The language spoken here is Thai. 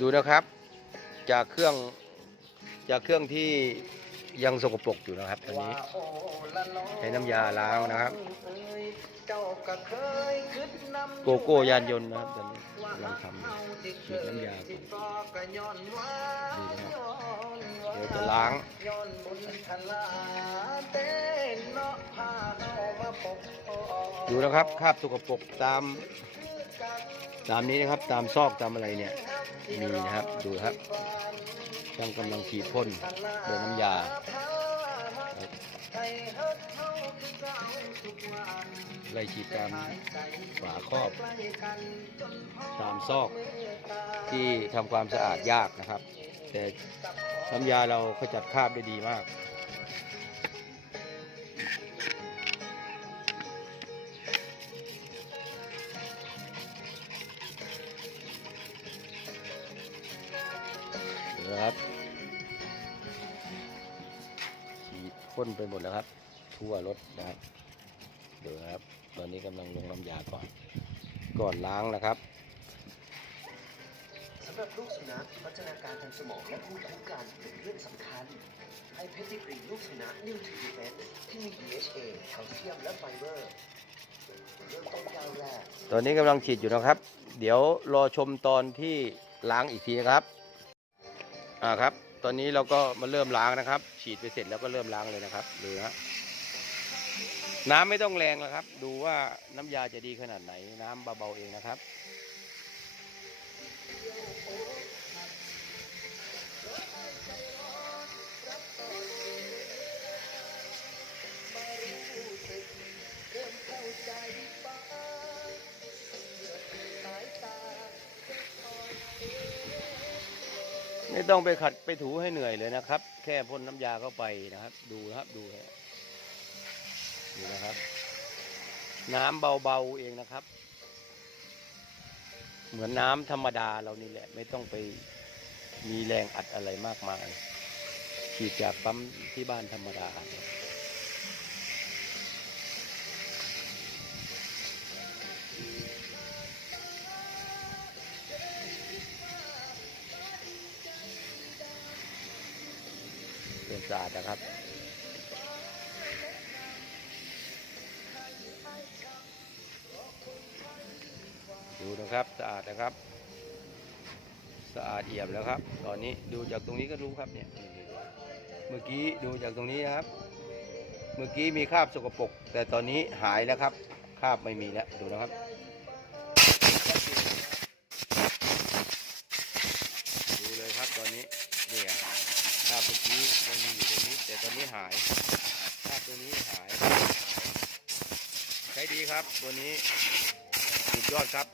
ดูนะครับ จากเครื่องจากเครื่องที่ยังสกปรกอยู่นะครับตอนนี้ใช้น้ำยาล้างนะครับ โกโก้ยานยนต์นะครับตอนนี้กำลังทำฉีดน้ำยาอนดูนะครับเดี๋ยวจะล้างดูนะครับคราบสกปรกตาม ตามนี้นะครับตามซอกตามอะไรเนี่ยมีนะครับดูครับช่างกำลังฉีดพ่นโดยน้ำยาครับไล่ฉีดตามฝาครอบ ตามซอกที่ทำความสะอาดยากนะครับ แต่น้ำยาเราขจัดคราบได้ดีมาก เดี๋ยวนะครับฉีดพ่นไปหมดแล้วครับ ทั่วรถนะครับเดี๋ยวนะครับ ตอนนี้กำลังลงน้ำยาก่อน ก่อนล้างนะครับสำหรับลูกสุนัขพัฒนาการทางสมองและภูมิคุ้มกันเป็นเรื่องสำคัญ ให้เพชรกรีลูกสุนัขนิวทรีเฟนที่มี DHA แคลเซียมและไฟเบอร์เริ่มต้นก้าวแรกตอนนี้กำลังฉีดอยู่นะครับ เดี๋ยวรอชมตอนที่ล้างอีกทีนะครับ อ่าครับ ตอนนี้เราก็มาเริ่มล้างนะครับ ฉีดไปเสร็จแล้วก็เริ่มล้างเลยนะครับเหลือน้ำไม่ต้องแรงแล้วครับ ดูว่าน้ำยาจะดีขนาดไหน น้ำเบาๆเองนะครับ ไม่ต้องไปขัดไปถูให้เหนื่อยเลยนะครับ แค่พ่นน้ำยาเข้าไปนะครับ ดูนะครับดูฮะดูนะครับ น้ำเบาๆเองนะครับ เหมือนน้ำธรรมดาเรานี่แหละ ไม่ต้องไปมีแรงอัดอะไรมากมาย ฉีดจากปั๊มที่บ้านธรรมดา เริ่มสะอาดนะครับ ดูนะครับสะอาดนะครับ สะอาดเอี่ยมแล้วครับ ตอนนี้ดูจากตรงนี้ก็รู้ครับเนี่ยเมื่อกี้ดูจากตรงนี้นะครับ เมื่อกี้มีคราบสกปรกแต่ตอนนี้หายแล้วครับคราบไม่มีแล้วดูนะครับ ดูเลยครับตอนนี้เนี่ยคราบ เมื่อกี้มันมีอยู่ตรงนี้ แต่ตอนนี้หายภาพตัวนี้หายหายใช้ดีครับ ตัวนี้สุดยอดครับ